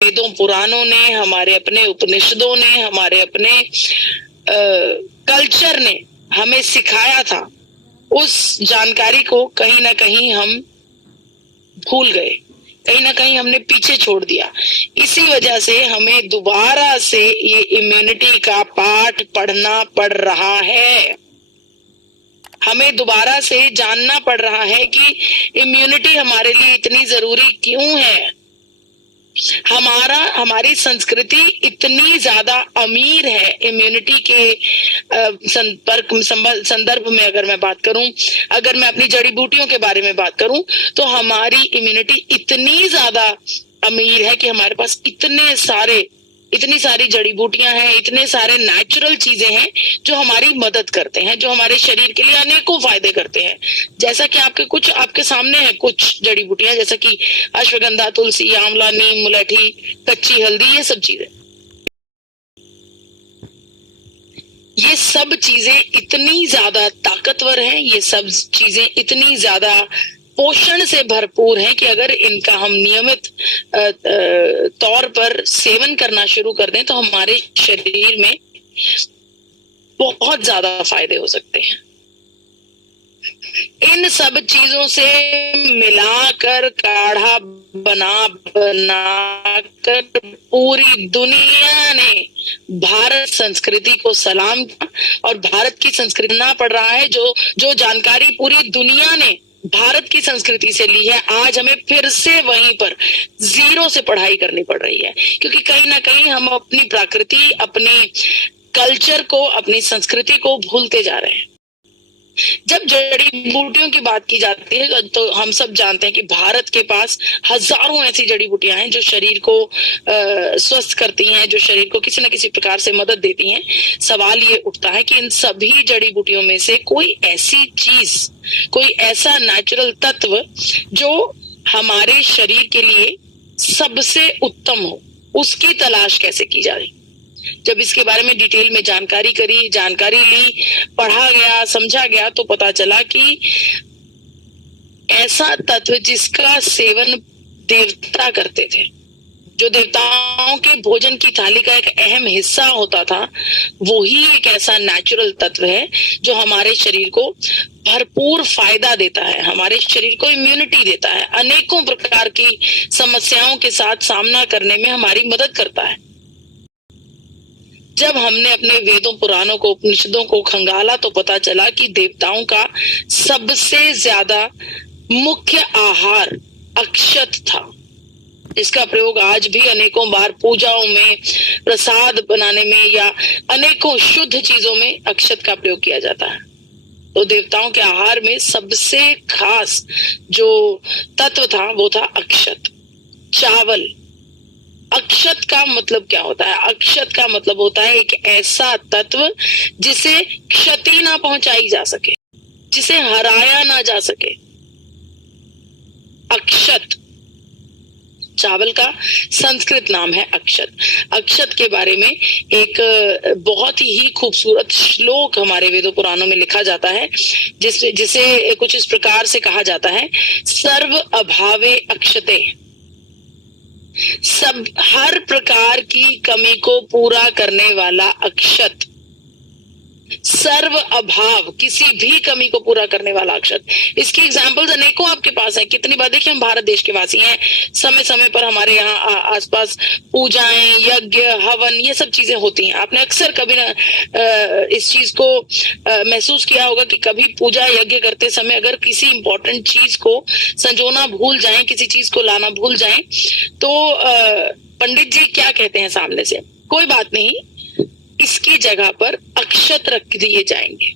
वेदों पुराणों ने, हमारे अपने उपनिषदों ने, हमारे अपने कल्चर ने हमें सिखाया था, उस जानकारी को कहीं ना कहीं हम भूल गए, कहीं ना कहीं हमने पीछे छोड़ दिया। इसी वजह से हमें दोबारा से ये इम्यूनिटी का पाठ पढ़ना पड़ रहा है। हमें दोबारा से जानना पड़ रहा है कि इम्यूनिटी हमारे लिए इतनी जरूरी क्यों है। हमारी संस्कृति इतनी ज्यादा अमीर है इम्यूनिटी के संदर्भ में। अगर मैं बात करूं, अगर मैं अपनी जड़ी बूटियों के बारे में बात करूं, तो हमारी इम्यूनिटी इतनी ज्यादा अमीर है कि हमारे पास इतनी सारी जड़ी बूटियां हैं, इतने सारे नेचुरल चीजें हैं जो हमारी मदद करते हैं, जो हमारे शरीर के लिए अनेकों फायदे करते हैं। जैसा कि आपके सामने है कुछ जड़ी बूटियां, जैसा कि अश्वगंधा, तुलसी, आंवला, नीम, मुलैठी, कच्ची हल्दी, ये सब चीजें। ये सब चीजें इतनी ज्यादा ताकतवर हैं, ये सब चीजें इतनी ज्यादा पोषण से भरपूर हैं कि अगर इनका हम नियमित तौर पर सेवन करना शुरू कर दें तो हमारे शरीर में बहुत ज्यादा फायदे हो सकते हैं। इन सब चीजों से मिलाकर काढ़ा बनाकर पूरी दुनिया ने भारत संस्कृति को सलाम किया, और भारत की संस्कृति ना पड़ रहा है। जो जानकारी पूरी दुनिया ने भारत की संस्कृति से ली है, आज हमें फिर से वहीं पर जीरो से पढ़ाई करनी पड़ रही है, क्योंकि कहीं ना कहीं हम अपनी प्रकृति, अपने कल्चर को, अपनी संस्कृति को भूलते जा रहे हैं। जब जड़ी बूटियों की बात की जाती है तो हम सब जानते हैं कि भारत के पास हजारों ऐसी जड़ी बूटियां हैं जो शरीर को स्वस्थ करती हैं, जो शरीर को किसी न किसी प्रकार से मदद देती हैं। सवाल ये उठता है कि इन सभी जड़ी बूटियों में से कोई ऐसी चीज, कोई ऐसा नेचुरल तत्व जो हमारे शरीर के लिए सबसे उत्तम हो, उसकी तलाश कैसे की जाए। जब इसके बारे में डिटेल में जानकारी ली, पढ़ा गया, समझा गया, तो पता चला कि ऐसा तत्व जिसका सेवन देवता करते थे, जो देवताओं के भोजन की थाली का एक अहम हिस्सा होता था, वो ही एक ऐसा नेचुरल तत्व है जो हमारे शरीर को भरपूर फायदा देता है, हमारे शरीर को इम्यूनिटी देता है, अनेकों प्रकार की समस्याओं के साथ सामना करने में हमारी मदद करता है। जब हमने अपने वेदों, पुराणों को, उपनिषदों को खंगाला तो पता चला कि देवताओं का सबसे ज्यादा मुख्य आहार अक्षत था, जिसका प्रयोग आज भी अनेकों बार पूजाओं में, प्रसाद बनाने में या अनेकों शुद्ध चीजों में अक्षत का प्रयोग किया जाता है। तो देवताओं के आहार में सबसे खास जो तत्व था वो था अक्षत, चावल। अक्षत का मतलब क्या होता है? अक्षत का मतलब होता है एक ऐसा तत्व जिसे क्षति ना पहुंचाई जा सके, जिसे हराया ना जा सके। अक्षत, चावल का संस्कृत नाम है अक्षत। अक्षत के बारे में एक बहुत ही खूबसूरत श्लोक हमारे वेदों पुराणों में लिखा जाता है, जिसे कुछ इस प्रकार से कहा जाता है, सर्व अभावे अक्षते। सब हर प्रकार की कमी को पूरा करने वाला अक्षत, सर्व अभाव, किसी भी कमी को पूरा करने वाला अक्षत। इसकी एग्जांपल्स अनेकों आपके पास है। कितनी बार देखिए, हम भारत देश के वासी हैं, समय समय पर हमारे यहाँ आसपास पूजाएं, यज्ञ, हवन, ये सब चीजें होती हैं। आपने अक्सर कभी ना इस चीज को महसूस किया होगा कि कभी पूजा यज्ञ करते समय अगर किसी इंपॉर्टेंट चीज को संजोना भूल जाएं, किसी चीज को लाना भूल जाएं, तो पंडित जी क्या कहते हैं सामने से, कोई बात नहीं, इसकी जगह पर अक्षत रख दिए जाएंगे।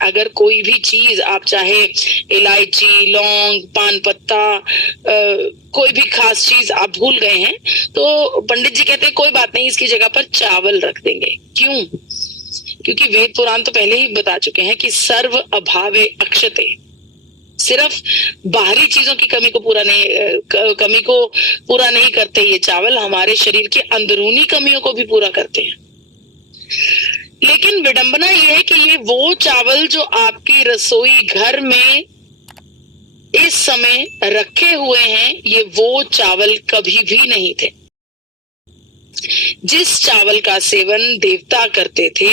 अगर कोई भी चीज आप, चाहे इलायची, लौंग, पान पत्ता, कोई भी खास चीज आप भूल गए हैं, तो पंडित जी कहते हैं कोई बात नहीं, इसकी जगह पर चावल रख देंगे। क्यों? क्योंकि वेद पुराण तो पहले ही बता चुके हैं कि सर्व अभावे अक्षते। सिर्फ बाहरी चीजों की कमी को पूरा नहीं करते ये चावल, हमारे शरीर की अंदरूनी कमियों को भी पूरा करते हैं। लेकिन विडंबना यह है कि ये वो चावल जो आपकी रसोई घर में इस समय रखे हुए हैं, ये वो चावल कभी भी नहीं थे। जिस चावल का सेवन देवता करते थे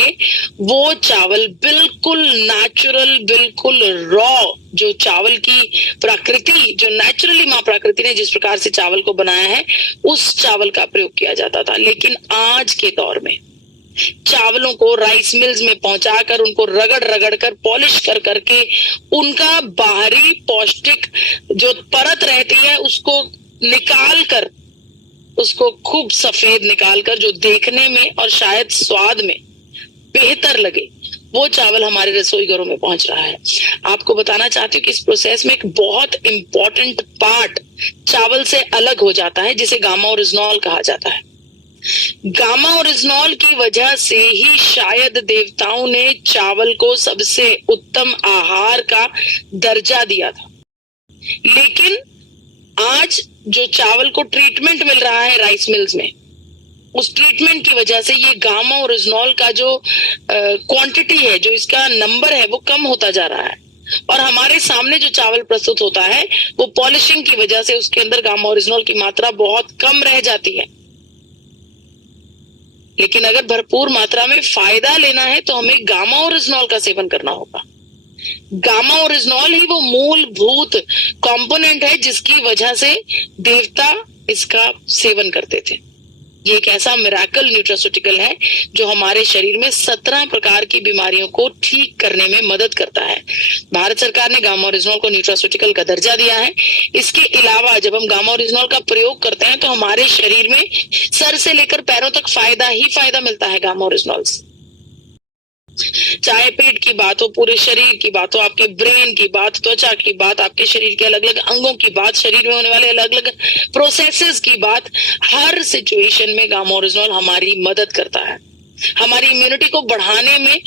वो चावल बिल्कुल नेचुरल, बिल्कुल रॉ, जो चावल की प्रकृति, जो नेचुरली माँ प्रकृति ने जिस प्रकार से चावल को बनाया है उस चावल का प्रयोग किया जाता था। लेकिन आज के दौर में चावलों को राइस मिल्स में पहुंचाकर उनको रगड़ रगड़ कर पॉलिश कर करके उनका बाहरी पौष्टिक जो परत रहती है उसको निकाल कर, उसको खूब सफेद निकाल कर जो देखने में और शायद स्वाद में बेहतर लगे वो चावल हमारे रसोई घरों में पहुंच रहा है। आपको बताना चाहती हूँ कि इस प्रोसेस में एक बहुत इंपॉर्टेंट पार्ट चावल से अलग हो जाता है जिसे गामा ओरिजिनॉल कहा जाता है। गामा ओरिजिनॉल की वजह से ही शायद देवताओं ने चावल को सबसे उत्तम आहार का दर्जा दिया था। लेकिन आज जो चावल को ट्रीटमेंट मिल रहा है राइस मिल्स में, उस ट्रीटमेंट की वजह से ये गामा ओरिजिनॉल का जो क्वांटिटी है, जो इसका नंबर है वो कम होता जा रहा है और हमारे सामने जो चावल प्रस्तुत होता है वो पॉलिशिंग की वजह से उसके अंदर गामा ओरिजिनॉल की मात्रा बहुत कम रह जाती है। लेकिन अगर भरपूर मात्रा में फायदा लेना है तो हमें गामा ओरिजिनॉल का सेवन करना होगा। गामा ओरिजिनॉल ही वो मूलभूत कंपोनेंट है जिसकी वजह से देवता इसका सेवन करते थे। ये एक ऐसा मिराकल न्यूट्रास्यूटिकल है जो हमारे शरीर में 17 प्रकार की बीमारियों को ठीक करने में मदद करता है। भारत सरकार ने गामा ओरिजिनॉल को न्यूट्रास्यूटिकल का दर्जा दिया है। इसके अलावा जब हम गामा ओरिजिनॉल का प्रयोग करते हैं तो हमारे शरीर में सर से लेकर पैरों तक फायदा ही फायदा मिलता है गामा ओरिजिनॉल से। चाहे पेट की बात हो, पूरे शरीर की बात हो, आपके ब्रेन की बात, त्वचा की बात, आपके शरीर के अलग अलग अंगों की बात, शरीर में होने वाले अलग अलग प्रोसेसेस की बात, हर सिचुएशन में गामा ओरिजिनॉल हमारी मदद करता है। हमारी इम्यूनिटी को बढ़ाने में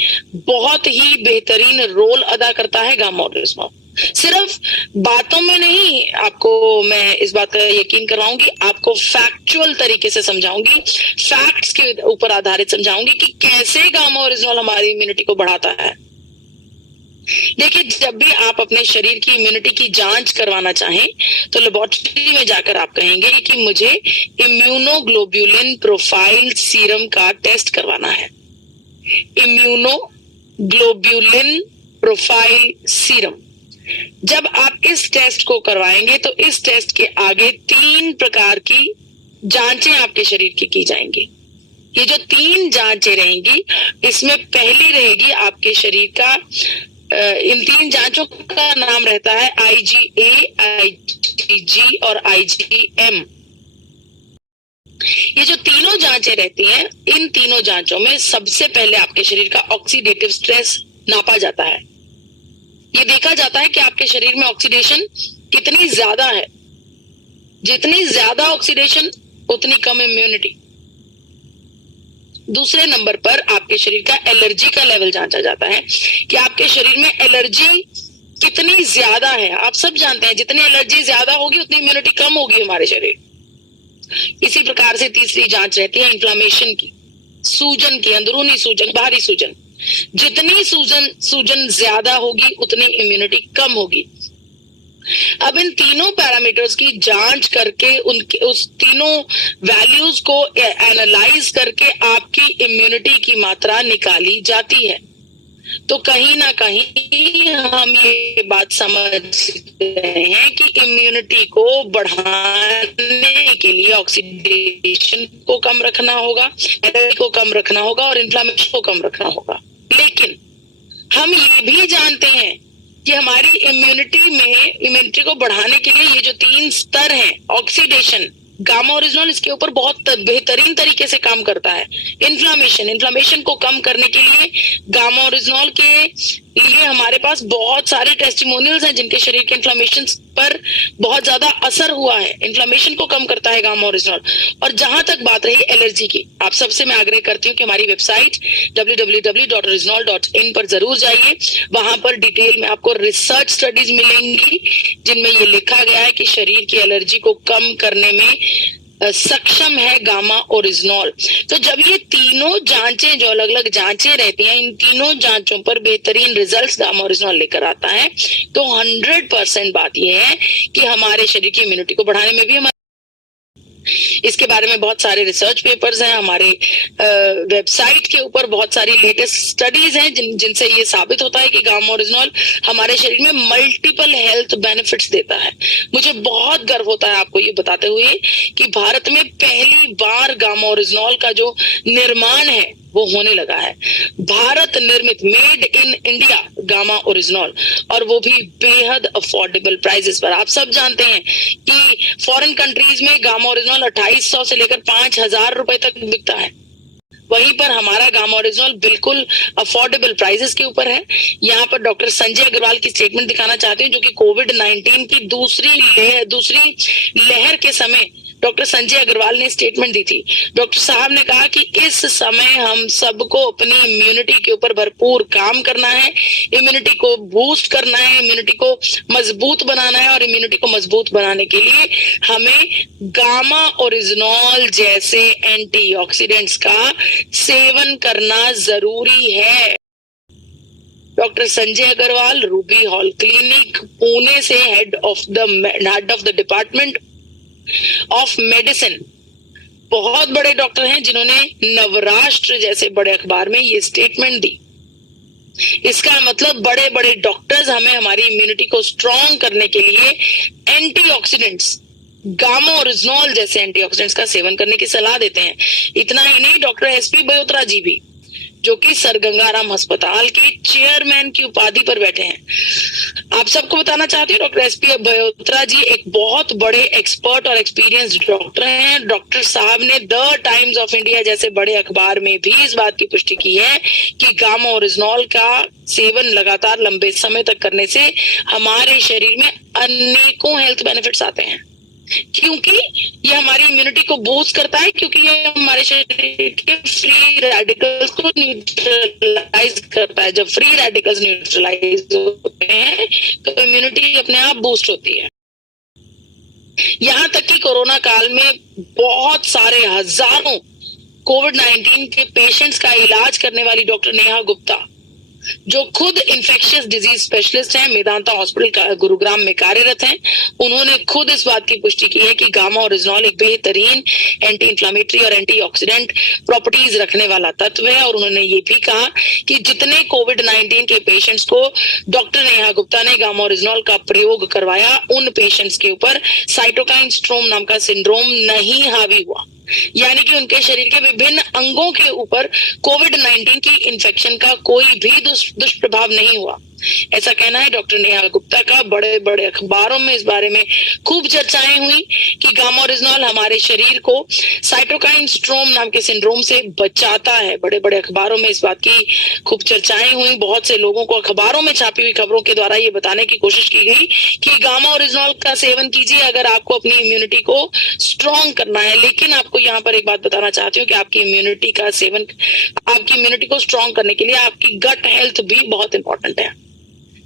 बहुत ही बेहतरीन रोल अदा करता है गामा ओरिजिनॉल। सिर्फ बातों में नहीं, आपको मैं इस बात का यकीन करवाऊंगी, आपको फैक्चुअल तरीके से समझाऊंगी, फैक्ट्स के ऊपर आधारित समझाऊंगी कि कैसे गामा ओरिजिनॉल हमारी इम्यूनिटी को बढ़ाता है। देखिए, जब भी आप अपने शरीर की इम्यूनिटी की जांच करवाना चाहें तो लेबोरेटरी में जाकर आप कहेंगे कि मुझे इम्यूनोग्लोब्युलिन प्रोफाइल सीरम का टेस्ट करवाना है। इम्यूनोग्लोब्युलिन प्रोफाइल सीरम, जब आप इस टेस्ट को करवाएंगे तो इस टेस्ट के आगे 3 प्रकार की जांचें आपके शरीर की जाएंगी। ये जो 3 जांचें रहेंगी, इसमें पहली रहेगी आपके शरीर का, इन 3 जांचों का नाम रहता है IgA, IgG और IgM। ये जो तीनों जांचें रहती हैं, इन तीनों जांचों में सबसे पहले आपके शरीर का ऑक्सीडेटिव स्ट्रेस नापा जाता है। ये देखा जाता है कि आपके शरीर में ऑक्सीडेशन कितनी ज्यादा है। जितनी ज्यादा ऑक्सीडेशन उतनी कम इम्यूनिटी। दूसरे नंबर पर आपके शरीर का एलर्जी का लेवल जांचा जाता है कि आपके शरीर में एलर्जी कितनी ज्यादा है। आप सब जानते हैं जितनी एलर्जी ज्यादा होगी उतनी इम्यूनिटी कम होगी हमारे शरीर। इसी प्रकार से तीसरी जांच रहती है इन्फ्लामेशन की, सूजन की, अंदरूनी सूजन, बाहरी सूजन। जितनी सूजन ज्यादा होगी उतनी इम्यूनिटी कम होगी। अब इन तीनों पैरामीटर्स की जांच करके उनके उस तीनों वैल्यूज को एनालाइज करके आपकी इम्यूनिटी की मात्रा निकाली जाती है। तो कहीं ना कहीं हम ये बात समझ रहे हैं कि इम्यूनिटी को बढ़ाने के लिए ऑक्सीडेशन को कम रखना होगा, एलर्जी को कम रखना होगा और इन्फ्लेमेशन को कम रखना होगा। लेकिन हम ये भी जानते हैं कि हमारी इम्यूनिटी को बढ़ाने के लिए ये जो 3 स्तर हैं, ऑक्सीडेशन, गामा ओरिजिनॉल इसके ऊपर बहुत बेहतरीन तरीके से काम करता है। इन्फ्लामेशन को कम करने के लिए गामा ओरिजिनॉल के लिए हमारे पास बहुत सारे टेस्टिमोनियल्स हैं जिनके शरीर के इन्फ्लामेशन पर बहुत ज्यादा असर हुआ है। इन्फ्लामेशन को कम करता है गामा ओरिजिनॉल। और जहां तक बात रही एलर्जी की, आप सबसे मैं आग्रह करती हूँ कि हमारी वेबसाइट www.orijinol.in पर जरूर जाइए। वहां पर डिटेल में आपको रिसर्च स्टडीज मिलेंगी जिनमें ये लिखा गया है कि शरीर की एलर्जी को कम करने में सक्षम है गामा ओरिजिनॉल। तो जब ये तीनों जांचें, जो अलग अलग जांचें रहती हैं, इन तीनों जांचों पर बेहतरीन रिजल्ट्स गामा ओरिजिनॉल लेकर आता है तो 100% बात यह है कि हमारे शरीर की इम्यूनिटी को बढ़ाने में भी इसके बारे में बहुत सारे रिसर्च पेपर्स हैं, हमारे वेबसाइट के ऊपर बहुत सारी लेटेस्ट स्टडीज हैं जिनसे ये साबित होता है कि गामा ओरिजिनॉल हमारे शरीर में मल्टीपल हेल्थ बेनिफिट्स देता है। मुझे बहुत गर्व होता है आपको ये बताते हुए कि भारत में पहली बार गामा ओरिजिनॉल का जो निर्माण है वो होने लगा है, भारत निर्मित, made in India gamma oryzanol, और वो भी बेहद अफोर्डेबल प्राइसेस पर। आप सब जानते हैं कि फॉरेन कंट्रीज में गामा ओरिजिनॉल 2800 से लेकर 5000 रुपए तक बिकता है, वहीं पर हमारा गामा ओरिजिनॉल बिल्कुल अफोर्डेबल प्राइसेस के ऊपर है। यहाँ पर डॉक्टर संजय अग्रवाल की स्टेटमेंट दिखाना चाहती हूँ, जो कि कोविड-19 की दूसरी लहर के समय डॉक्टर संजय अग्रवाल ने स्टेटमेंट दी थी। डॉक्टर साहब ने कहा कि इस समय हम सबको अपनी इम्यूनिटी के ऊपर भरपूर काम करना है, इम्यूनिटी को बूस्ट करना है, इम्यूनिटी को मजबूत बनाना है, और इम्यूनिटी को मजबूत बनाने के लिए हमें गामा ओरिजिनॉल जैसे एंटीऑक्सीडेंट्स का सेवन करना जरूरी है। Doctor Sanjay Agarwal, Ruby Hall Clinic, Pune से head of the department of medicine, बहुत बड़े डॉक्टर हैं जिन्होंने नवराष्ट्र जैसे बड़े अखबार में ये स्टेटमेंट दी। इसका मतलब बड़े बड़े डॉक्टर्स हमें हमारी इम्यूनिटी को स्ट्रॉन्ग करने के लिए एंटीऑक्सीडेंट्स, गामा ओरिजिनॉल जैसे एंटीऑक्सीडेंट्स का सेवन करने की सलाह देते हैं। इतना ही नहीं, डॉक्टर एसपी बयोत्रा जी भी, जो कि सर गंगाराम अस्पताल के चेयरमैन की उपाधि पर बैठे हैं। आप सबको बताना चाहती हूँ, डॉक्टर एसपी बयोत्रा जी एक बहुत बड़े एक्सपर्ट और एक्सपीरियंस्ड डॉक्टर हैं। डॉक्टर साहब ने द टाइम्स ऑफ इंडिया जैसे बड़े अखबार में भी इस बात की पुष्टि की है कि गामा ओरिजिनॉल का सेवन लगातार लंबे समय तक करने से हमारे शरीर में अनेकों हेल्थ बेनिफिट्स आते हैं, क्योंकि ये हमारी इम्यूनिटी को बूस्ट करता है, क्योंकि ये हमारे शरीर के फ्री रेडिकल्स को न्यूट्रलाइज करता है। जब फ्री रेडिकल्स न्यूट्रलाइज होते हैं तो इम्यूनिटी अपने आप बूस्ट होती है। यहां तक कि कोरोना काल में बहुत सारे हजारों कोविड-19 के पेशेंट्स का इलाज करने वाली डॉक्टर नेहा गुप्ता, जो खुद इन्फेक्शियस डिजीज स्पेशलिस्ट हैं, मेदांता हॉस्पिटल गुरुग्राम में कार्यरत हैं, उन्होंने खुद इस बात की पुष्टि की है कि गामा ओरिजिनॉल एक बेहतरीन एंटी इंफ्लेमेटरी और एंटीऑक्सीडेंट प्रॉपर्टीज रखने वाला तत्व है। और उन्होंने ये भी कहा कि जितने कोविड-19 के पेशेंट्स को डॉक्टर नेहा गुप्ता ने गामा ओरिजिनॉल का प्रयोग करवाया, उन पेशेंट्स के ऊपर साइटोकाइन स्ट्रोम नाम का सिंड्रोम नहीं हावी हुआ, यानी कि उनके शरीर के विभिन्न अंगों के ऊपर कोविड-19 की इन्फेक्शन का कोई भी दुष्प्रभाव नहीं हुआ। ऐसा कहना है डॉक्टर नेहा गुप्ता का। बड़े बड़े अखबारों में इस बारे में खूब चर्चाएं हुई कि गामा ओरिजिनॉल हमारे शरीर को साइटोकाइन स्ट्रोम नाम के सिंड्रोम से बचाता है। बड़े बड़े अखबारों में इस बात की खूब चर्चाएं हुई। बहुत से लोगों को अखबारों में छापी हुई खबरों के द्वारा ये बताने की कोशिश की गई कि गामा ओरिजिनॉल का सेवन कीजिए अगर आपको अपनी इम्यूनिटी को स्ट्रॉन्ग करना है। लेकिन आपको यहाँ पर एक बात बताना चाहती हूँ कि आपकी इम्यूनिटी को स्ट्रॉन्ग करने के लिए आपकी गट हेल्थ भी बहुत इंपॉर्टेंट है।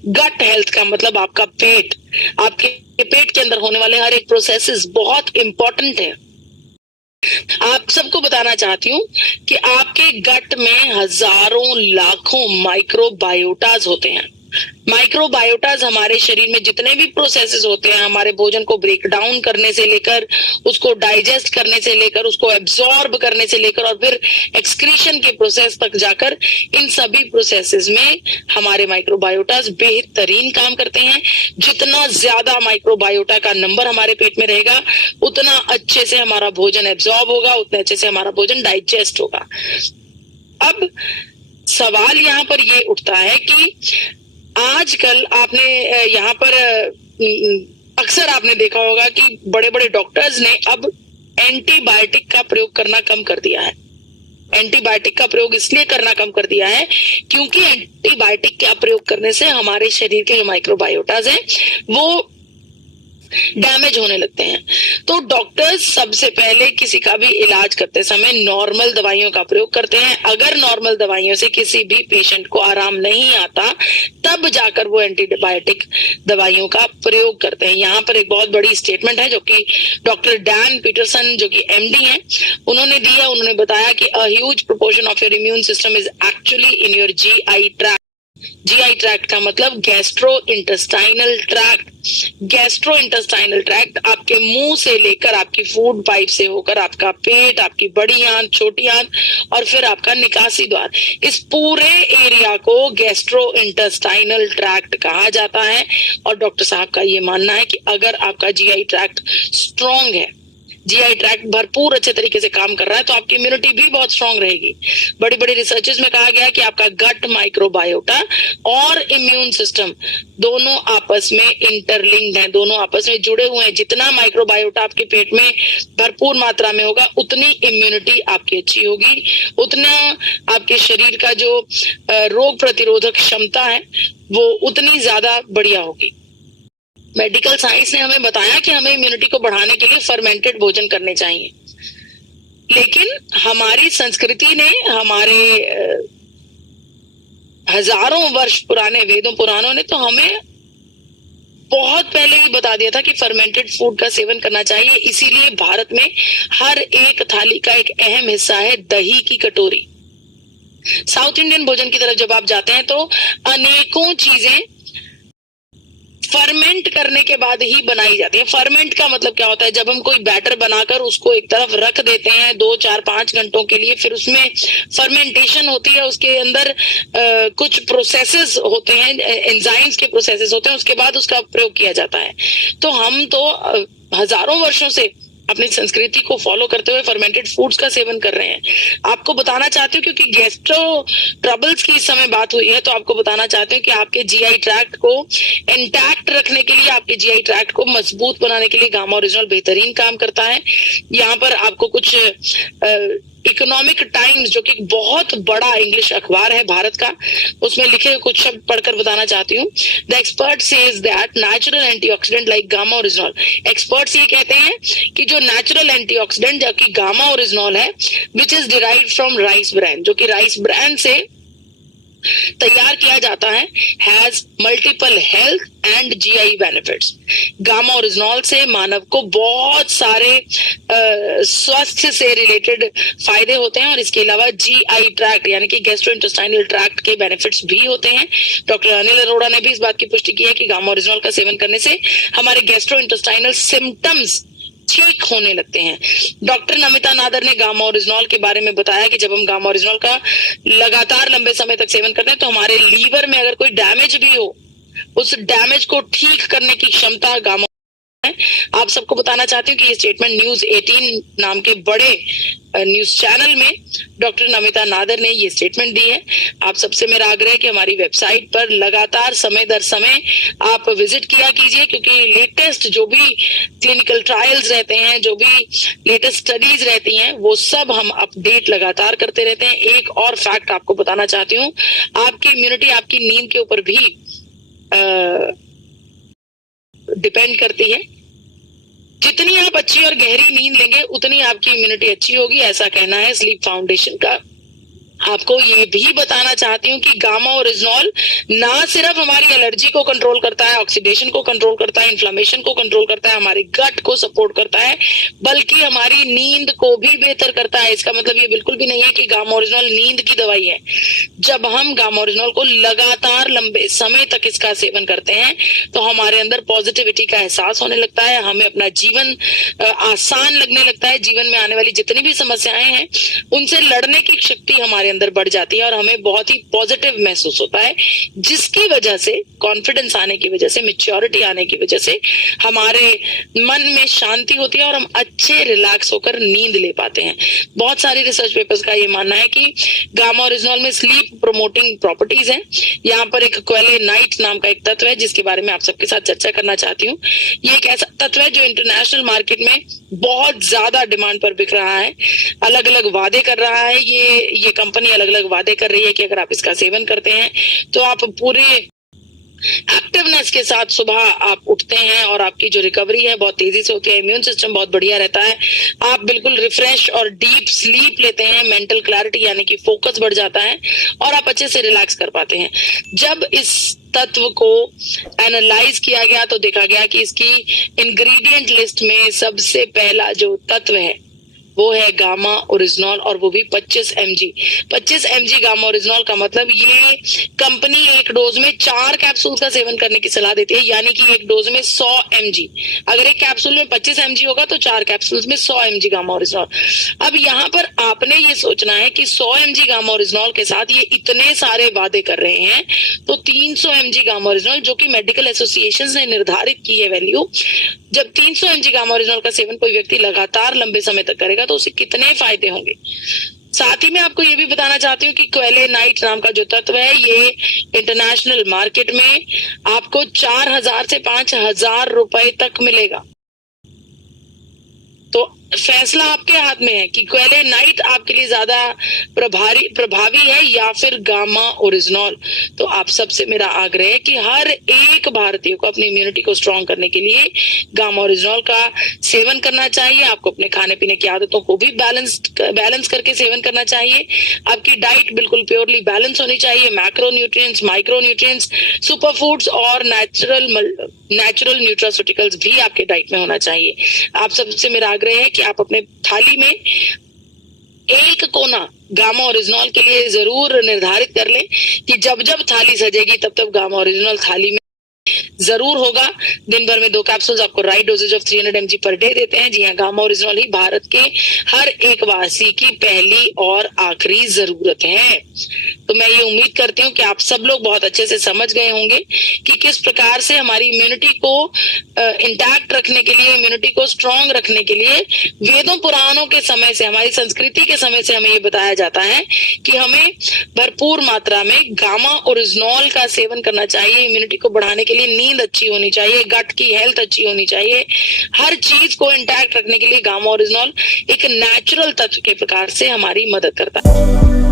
गट हेल्थ का मतलब आपका पेट, आपके पेट के अंदर होने वाले हर एक प्रोसेसेस बहुत इंपॉर्टेंट है। आप सबको बताना चाहती हूँ कि आपके गट में हजारों लाखों माइक्रोबायोटाज होते हैं। माइक्रोबायोटाज हमारे शरीर में जितने भी प्रोसेसेस होते हैं, हमारे भोजन को ब्रेक डाउन करने से लेकर, उसको डाइजेस्ट करने से लेकर, उसको एब्जॉर्ब करने से लेकर और फिर एक्सक्रीशन के प्रोसेस तक जाकर, इन सभी प्रोसेसेस में हमारे माइक्रोबायोटाज बेहतरीन काम करते हैं। जितना ज्यादा माइक्रोबायोटा का नंबर हमारे पेट में रहेगा, उतना अच्छे से हमारा भोजन एब्जॉर्ब होगा, उतने अच्छे से हमारा भोजन डाइजेस्ट होगा। अब सवाल यहाँ पर ये उठता है कि आजकल आपने यहाँ पर अक्सर आपने देखा होगा कि बड़े बड़े डॉक्टर्स ने अब एंटीबायोटिक का प्रयोग करना कम कर दिया है। एंटीबायोटिक का प्रयोग इसलिए करना कम कर दिया है क्योंकि एंटीबायोटिक का प्रयोग करने से हमारे शरीर के जो माइक्रोबायोटाज हैं वो डैमेज होने लगते हैं। तो डॉक्टर्स सबसे पहले किसी का भी इलाज करते समय नॉर्मल दवाइयों का प्रयोग करते हैं। अगर नॉर्मल दवाइयों से किसी भी पेशेंट को आराम नहीं आता, तब जाकर वो एंटीबायोटिक दवाइयों का प्रयोग करते हैं। यहाँ पर एक बहुत बड़ी स्टेटमेंट है जो कि डॉक्टर डैन पीटरसन, जो कि एमडी हैं, उन्होंने दी है। उन्होंने बताया कि a huge proportion of your immune system is actually in your GI tract. GI tract का मतलब gastro intestinal tract. Gastro intestinal tract आपके मुंह से लेकर आपकी फूड पाइप से होकर आपका पेट, आपकी बड़ी आंत, छोटी आंत और फिर आपका निकासी द्वार, इस पूरे एरिया को गैस्ट्रो इंटेस्टाइनल ट्रैक्ट कहा जाता है। और डॉक्टर साहब का ये मानना है कि अगर आपका जीआई ट्रैक्ट स्ट्रांग है, जीआई ट्रैक्ट भरपूर अच्छे तरीके से काम कर रहा है, तो आपकी इम्यूनिटी भी बहुत स्ट्रांग रहेगी। बड़ी बड़ी रिसर्चेस में कहा गया है कि आपका गट माइक्रोबायोटा और इम्यून सिस्टम दोनों आपस में इंटरलिंक्ड हैं, दोनों आपस में जुड़े हुए हैं। जितना माइक्रोबायोटा आपके पेट में भरपूर मात्रा में होगा, उतनी इम्यूनिटी आपकी अच्छी होगी, उतना आपके शरीर का जो रोग प्रतिरोधक क्षमता है वो उतनी ज्यादा बढ़िया होगी। मेडिकल साइंस ने हमें बताया कि हमें इम्यूनिटी को बढ़ाने के लिए फर्मेंटेड भोजन करने चाहिए, लेकिन हमारी संस्कृति ने, हमारे हजारों वर्ष पुराने वेदों पुराणों ने तो हमें बहुत पहले ही बता दिया था कि फर्मेंटेड फूड का सेवन करना चाहिए। इसीलिए भारत में हर एक थाली का एक अहम हिस्सा है दही की कटोरी। साउथ इंडियन भोजन की तरफ जब आप जाते हैं तो अनेकों चीजें फर्मेंट करने के बाद ही बनाई जाती है। फर्मेंट का मतलब क्या होता है? जब हम कोई बैटर बनाकर उसको एक तरफ रख देते हैं 2, 4, 5 घंटों के लिए, फिर उसमें फर्मेंटेशन होती है, उसके अंदर कुछ प्रोसेसेस होते हैं, एंजाइम्स के प्रोसेसेस होते हैं, उसके बाद उसका प्रयोग किया जाता है। तो हम तो हजारों वर्षों से अपनी संस्कृति को फॉलो करते हुए फर्मेंटेड फूड्स का सेवन कर रहे हैं। आपको बताना चाहती हूँ, क्योंकि गैस्ट्रो ट्रबल्स की इस समय बात हुई है, तो आपको बताना चाहती हूँ कि आपके जीआई ट्रैक्ट को इंटैक्ट रखने के लिए, आपके जीआई ट्रैक्ट को मजबूत बनाने के लिए गामा ओरिजिनल बेहतरीन काम करता है। यहाँ पर आपको कुछ इकोनॉमिक टाइम्स, जो कि बहुत बड़ा इंग्लिश अखबार है भारत का, उसमें लिखे कुछ शब्द पढ़कर बताना चाहती हूँ। The expert says that natural antioxidant like gamma oryzanol, experts ये कहते हैं कि जो नेचुरल एंटीऑक्सीडेंट जो कि गामा ओरिजिनॉल है, which is derived from rice bran, जो कि राइस ब्रान से तैयार किया जाता है, has multiple health and GI benefits. Gamma oryzanol से मानव को बहुत सारे स्वास्थ्य से रिलेटेड फायदे होते हैं, और इसके अलावा जीआई ट्रैक्ट यानी कि गैस्ट्रोइंटेस्टाइनल ट्रैक्ट के बेनिफिट्स भी होते हैं। डॉक्टर अनिल अरोड़ा ने भी इस बात की पुष्टि की है कि गामा ओरिजिनॉल का सेवन करने से हमारे गैस्ट्रोइंटेस्टाइनल सिम्टम्स ठीक होने लगते हैं। डॉक्टर नमिता नादर ने गामा ओरिजिनॉल के बारे में बताया कि जब हम गामा ओरिजिनॉल का लगातार लंबे समय तक सेवन करते हैं तो हमारे लीवर में अगर कोई डैमेज भी हो, उस डैमेज को ठीक करने की क्षमता गामा है। आप सबको बताना चाहती हूँ कि ये स्टेटमेंट न्यूज 18 नाम के बड़े न्यूज चैनल में डॉक्टर नमिता नादर ने ये स्टेटमेंट दी है। आप सबसे मेरा आग्रह है कि हमारी वेबसाइट पर लगातार समय दर समय आप विजिट किया कीजिए, क्योंकि लेटेस्ट जो भी क्लिनिकल ट्रायल्स रहते हैं, जो भी लेटेस्ट स्टडीज रहती हैं, वो सब हम अपडेट लगातार करते रहते हैं। एक और फैक्ट आपको बताना चाहती हूँ, आपकी इम्यूनिटी आपकी नींद के ऊपर भी डिपेंड करती है। जितनी आप अच्छी और गहरी नींद लेंगे उतनी आपकी इम्यूनिटी अच्छी होगी, ऐसा कहना है स्लीप फाउंडेशन का। आपको ये भी बताना चाहती हूँ कि गामा ओरिजिनॉल ना सिर्फ हमारी एलर्जी को कंट्रोल करता है, ऑक्सीडेशन को कंट्रोल करता है, इन्फ्लेमेशन को कंट्रोल करता है, हमारे गट को सपोर्ट करता है, बल्कि हमारी नींद को भी बेहतर करता है। इसका मतलब ये बिल्कुल भी नहीं है कि गामा ओरिजिनॉल नींद की दवाई है। जब हम गामा ओरिजिनॉल को लगातार लंबे समय तक इसका सेवन करते हैं तो हमारे अंदर पॉजिटिविटी का एहसास होने लगता है, हमें अपना जीवन आसान लगने लगता है, जीवन में आने वाली जितनी भी समस्याएं हैं उनसे लड़ने की शक्ति हमारे अंदर बढ़ जाती है और हमें बहुत ही पॉजिटिव महसूस होता है, जिसकी वजह से कॉन्फिडेंस आने की वजह से, मैच्योरिटी आने की वजह से हमारे मन में शांति होती है और हम अच्छे रिलैक्स होकर नींद ले पाते हैं। बहुत सारी रिसर्च पेपर्स का ये मानना है कि गामा ओरिजिनॉल में स्लीप प्रोमोटिंग प्रॉपर्टीज हैं। यहाँ पर एक क्वेलेनाइट नाम का एक तत्व है जिसके बारे में आप सबके साथ चर्चा करना चाहती हूँ। ये एक ऐसा तत्व है जो इंटरनेशनल मार्केट में बहुत ज्यादा डिमांड पर बिक रहा है, अलग अलग वादे कर रहा है। ये कंपनी अलग अलग वादे कर रही है कि अगर आप इसका सेवन करते हैं तो आप पूरे एक्टिवनेस के साथ सुबह आप उठते हैं और आपकी जो रिकवरी है बहुत तेजी से होती है, इम्यून सिस्टम बहुत बढ़िया रहता है, आप बिल्कुल रिफ्रेश और डीप स्लीप लेते हैं, मेंटल क्लैरिटी यानी कि फोकस बढ़ जाता है और आप अच्छे से रिलैक्स कर पाते हैं। जब इस तत्व को एनालाइज किया गया तो देखा गया कि इसकी इंग्रेडिएंट लिस्ट में सबसे पहला जो तत्व है वो है गामा ओरिजिनॉल, और वो भी 25 mg। 25 mg गामा ओरिजिनॉल का मतलब ये कंपनी एक डोज में 4 कैप्सूल का सेवन करने की सलाह देती है, यानी कि एक डोज में 100 mg। अगर एक कैप्सूल में 25 mg होगा तो 4 कैप्सूल में 100 mg गामा ओरिजिनॉल। अब यहाँ पर आपने ये सोचना है कि 100 mg गामा ओरिजिनॉल के साथ ये इतने सारे वादे कर रहे हैं, तो 300 mg गामा ओरिजिनॉल, जो कि मेडिकल एसोसिएशन ने निर्धारित की है वैल्यू, जब 300 mg गामा ओरिजिनॉल का सेवन कोई व्यक्ति लगातार लंबे समय तक करेगा तो उसे कितने फायदे होंगे। साथ ही मैं आपको ये भी बताना चाहती हूँ कि क्वेलेनाइट नाम का जो तत्व है ये इंटरनेशनल मार्केट में आपको 4000 से 5000 रुपए तक मिलेगा। तो फैसला आपके हाथ में है कि क्वेलेनाइट आपके लिए ज्यादा प्रभावी है या फिर गामा ओरिजिनॉल। तो आप सबसे मेरा आग्रह है कि हर एक भारतीय को अपनी इम्यूनिटी को स्ट्रॉन्ग करने के लिए गामा ओरिजिनॉल का सेवन करना चाहिए। आपको अपने खाने पीने की आदतों को भी बैलेंस करके सेवन करना चाहिए। आपकी डाइट बिल्कुल प्योरली बैलेंस होनी चाहिए। Macro nutrients, micro nutrients, super foods और नेचुरल न्यूट्रास्यूटिकल्स भी आपके डाइट में होना चाहिए। आप सबसे मेरा आग्रह है कि आप अपने थाली में एक कोना गामा ओरिजिनॉल के लिए जरूर निर्धारित कर लें कि जब जब थाली सजेगी तब तब गामा ओरिजिनॉल थाली में जरूर होगा। दिन भर में 2 कैप्सूल्स आपको right dosages of 300 mg per day देते हैं। जी हाँ, गामा ओरिजिनॉल ही भारत के हर एक वासी की पहली और आखिरी जरूरत है। तो मैं ये उम्मीद करती हूँ कि आप सब लोग बहुत अच्छे से समझ गए होंगे कि किस प्रकार से हमारी इम्यूनिटी को इंटैक्ट रखने के लिए, इम्यूनिटी को स्ट्रॉन्ग रखने के लिए वेदों पुराणों के समय से, हमारी संस्कृति के समय से हमें ये बताया जाता है कि हमें भरपूर मात्रा में गामा ओरिजिनॉल का सेवन करना चाहिए। इम्यूनिटी को बढ़ाने के लिए नींद अच्छी होनी चाहिए, गट की हेल्थ अच्छी होनी चाहिए। हर चीज को इंटैक्ट रखने के लिए गामा ओरिजिनॉल एक नेचुरल तत्व के प्रकार से हमारी मदद करता है।